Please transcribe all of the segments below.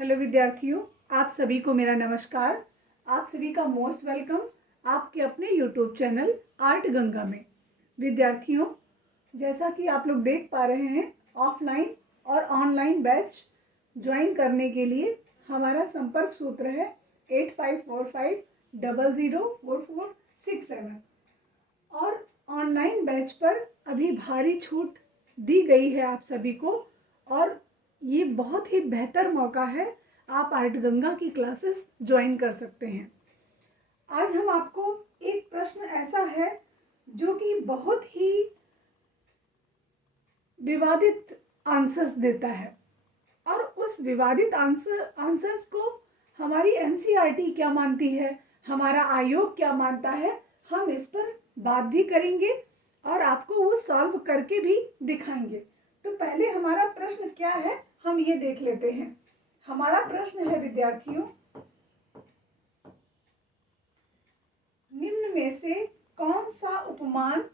Hello विद्यार्थियों, आप सभी को मेरा नमस्कार। आप सभी का मोस्ट वेलकम आपके अपने यूट्यूब चैनल आर्ट गंगा में। विद्यार्थियों, जैसा कि आप लोग देख पा रहे हैं, ऑफलाइन और ऑनलाइन बैच ज्वाइन करने के लिए हमारा संपर्क सूत्र है 8545004467 और ऑनलाइन बैच पर अभी भारी छूट दी गई है आप सभी को, और ये बहुत ही बेहतर मौका है। आप आर्ट गंगा की क्लासेस ज्वाइन कर सकते हैं। आज हम आपको एक प्रश्न ऐसा है जो कि बहुत ही विवादित आंसर्स देता है, और उस विवादित आंसर्स को हमारी एनसीईआरटी क्या मानती है, हमारा आयोग क्या मानता है, हम इस पर बात भी करेंगे और आपको वो सॉल्व करके भी दिखाएंगे। तो पहले हमारा प्रश्न क्या है, हम ये देख लेते हैं। हमारा प्रश्न है विद्यार्थियों, निम्न में से कौन सा उपमान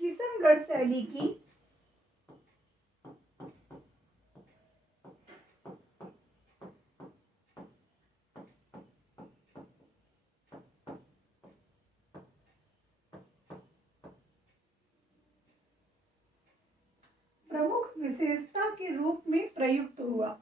किशनगढ़ शैली की प्रमुख विशेषता के रूप में प्रयुक्त हुआ?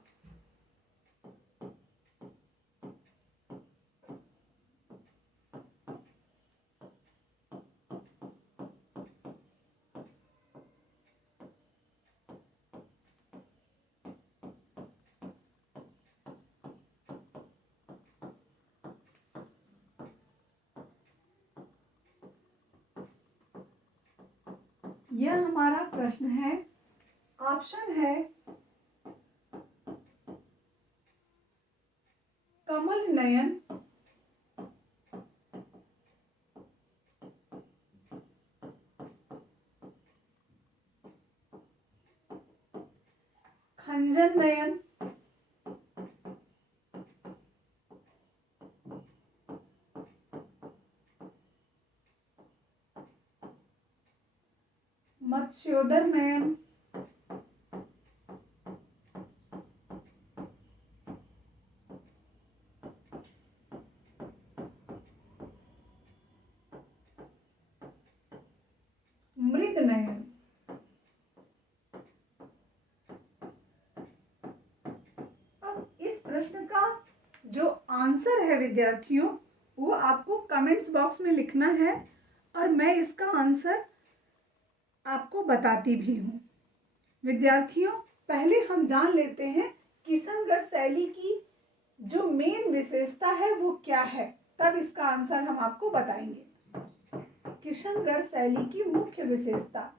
यह हमारा प्रश्न है। ऑप्शन है कमल नयन, खंजन नयन, मत्स्योदर नयन, मृग नयन। अब इस प्रश्न का जो आंसर है विद्यार्थियों, वो आपको कमेंट्स बॉक्स में लिखना है और मैं इसका आंसर आपको बताती भी हूँ। विद्यार्थियों, पहले हम जान लेते हैं किशनगढ़ शैली की जो मेन विशेषता है वो क्या है, तब इसका आंसर हम आपको बताएंगे। किशनगढ़ शैली की मुख्य विशेषता।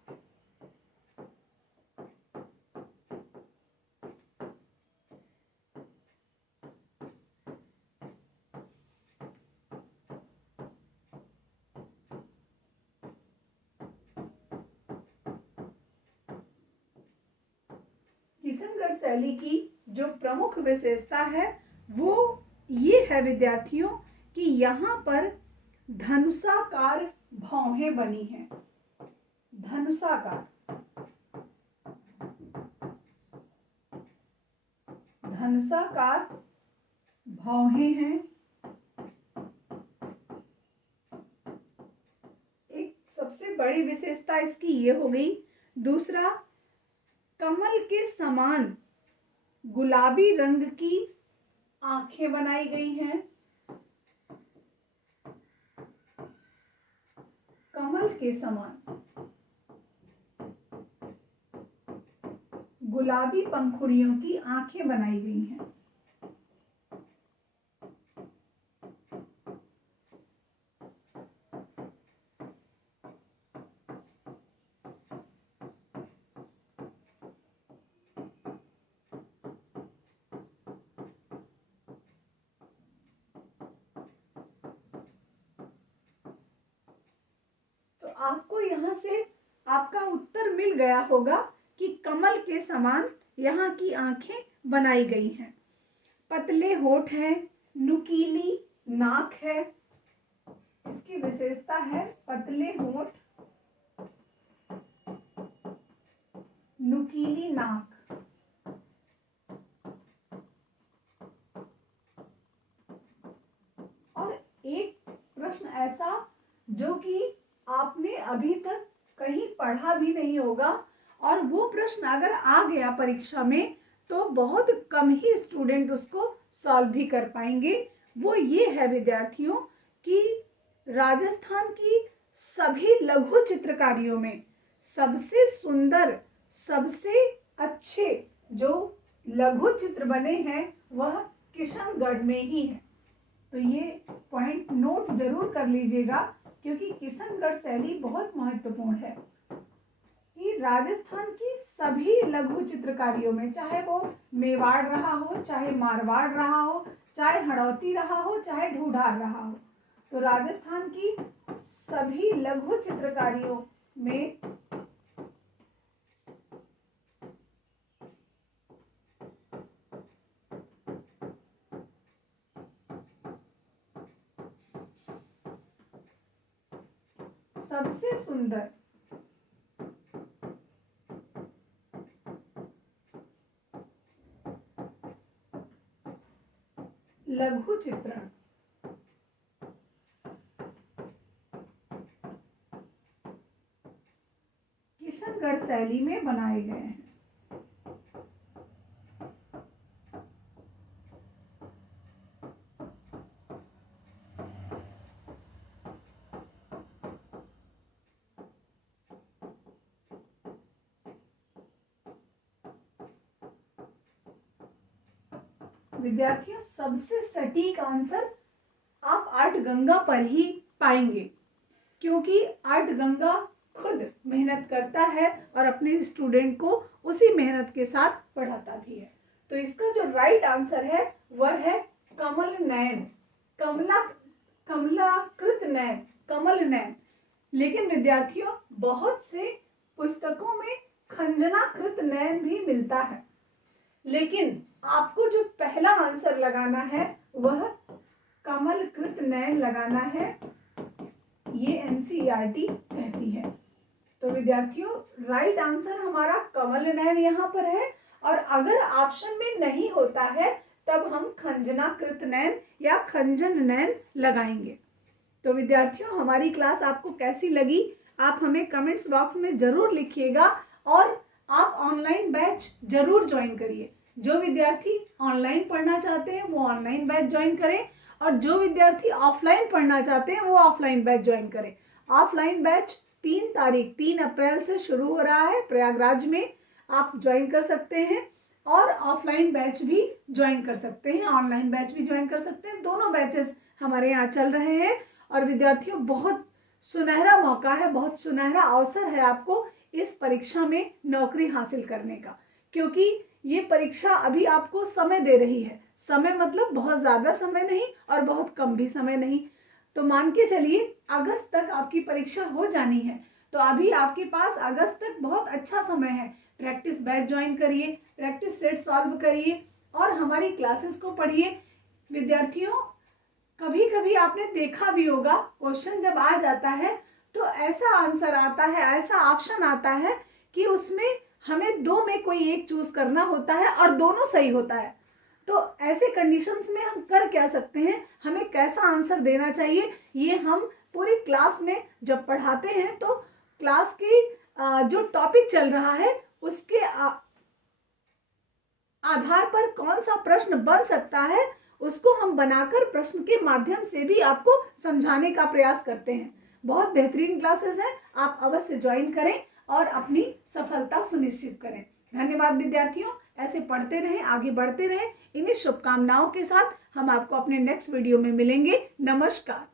किशनगढ़ शैली की जो प्रमुख विशेषता है वो ये है विद्यार्थियों कि यहाँ पर धनुषाकार भौहें बनी हैं। धनुषाकार भौहें हैं। एक सबसे बड़ी विशेषता इसकी ये हो गई। दूसरा, कमल के समान गुलाबी रंग की आंखें बनाई गई हैं। कमल के समान गुलाबी पंखुड़ियों की आंखें बनाई गई हैं। आपको यहाँ से आपका उत्तर मिल गया होगा कि कमल के समान यहाँ की आंखें बनाई गई हैं, पतले होठ हैं, नुकीली नाक है। इसकी विशेषता है पतले होठ, नुकीली नाक। और एक प्रश्न ऐसा जो कि आपने अभी तक कहीं पढ़ा भी नहीं होगा, और वो प्रश्न अगर आ गया परीक्षा में तो बहुत कम ही स्टूडेंट उसको सॉल्व भी कर पाएंगे। वो ये है विद्यार्थियों कि राजस्थान की सभी लघु चित्रकारियों में सबसे सुंदर, सबसे अच्छे जो लघु चित्र बने हैं वह किशनगढ़ में ही है। तो ये पॉइंट नोट जरूर कर लीजिएगा, क्योंकि किशनगढ़ शैली बहुत महत्वपूर्ण है कि राजस्थान की सभी लघु चित्रकारियों में, चाहे वो मेवाड़ रहा हो, चाहे मारवाड़ रहा हो, चाहे हड़ौती रहा हो, चाहे ढूंढार रहा हो, तो राजस्थान की सभी लघु चित्रकारियों में सबसे सुंदर लघु चित्रण किशनगढ़ शैली में बनाए गए हैं। विद्यार्थियों, सबसे सटीक आंसर आप आर्ट गंगा पर ही पाएंगे, क्योंकि आर्ट गंगा खुद मेहनत करता है और अपने स्टूडेंट को उसी मेहनत के साथ पढ़ाता भी है। तो इसका जो राइट आंसर है वह है कमल नयन, कमलाकृत नयन, कमल नयन। लेकिन विद्यार्थियों, बहुत से पुस्तकों में खंजनाकृत नयन भी मिलता है, लेकिन आपको जो पहला आंसर लगाना है वह कमलकृत नयन लगाना है, ये एनसीईआरटी कहती है। तो विद्यार्थियों, राइट आंसर हमारा कमल नयन यहाँ पर है, और अगर ऑप्शन में नहीं होता है तब हम खंजनाकृत नयन या खंजन नयन लगाएंगे। तो विद्यार्थियों, हमारी क्लास आपको कैसी लगी आप हमें कमेंट्स बॉक्स में जरूर लिखिएगा, और आप ऑनलाइन बैच जरूर ज्वाइन करिए। जो विद्यार्थी ऑनलाइन पढ़ना चाहते हैं वो ऑनलाइन बैच ज्वाइन करें, और जो विद्यार्थी ऑफलाइन पढ़ना चाहते हैं वो ऑफलाइन बैच ज्वाइन करें। ऑफलाइन बैच 3 अप्रैल से शुरू हो रहा है प्रयागराज में, आप ज्वाइन कर सकते हैं, और ऑफलाइन बैच भी ज्वाइन कर सकते हैं, ऑनलाइन बैच भी ज्वाइन कर सकते हैं। दोनों बैचेस हमारे यहाँ चल रहे हैं। और विद्यार्थियों, बहुत सुनहरा मौका है, बहुत सुनहरा अवसर है आपको इस परीक्षा में नौकरी हासिल करने का, क्योंकि ये परीक्षा अभी आपको समय दे रही है। समय मतलब बहुत ज़्यादा समय नहीं और बहुत कम भी समय नहीं। तो मान के चलिए अगस्त तक आपकी परीक्षा हो जानी है, तो अभी आपके पास अगस्त तक बहुत अच्छा समय है। प्रैक्टिस बैच ज्वाइन करिए, प्रैक्टिस सेट सॉल्व करिए और हमारी क्लासेस को पढ़िए। विद्यार्थियों, कभी कभी आपने देखा भी होगा, क्वेश्चन जब आ जाता है तो ऐसा आंसर आता है, ऐसा ऑप्शन आता है कि उसमें हमें 2 में कोई एक चूज करना होता है और दोनों सही होता है। तो ऐसे कंडीशंस में हम कर क्या सकते हैं, हमें कैसा आंसर देना चाहिए, ये हम पूरी क्लास में जब पढ़ाते हैं तो क्लास की जो टॉपिक चल रहा है उसके आधार पर कौन सा प्रश्न बन सकता है उसको हम बनाकर प्रश्न के माध्यम से भी आपको समझाने का प्रयास करते हैं। बहुत बेहतरीन क्लासेस हैं, आप अवश्य ज्वाइन करें और अपनी सफलता सुनिश्चित करें। धन्यवाद विद्यार्थियों, ऐसे पढ़ते रहें, आगे बढ़ते रहें। इन्हीं शुभकामनाओं के साथ हम आपको अपने नेक्स्ट वीडियो में मिलेंगे। नमस्कार।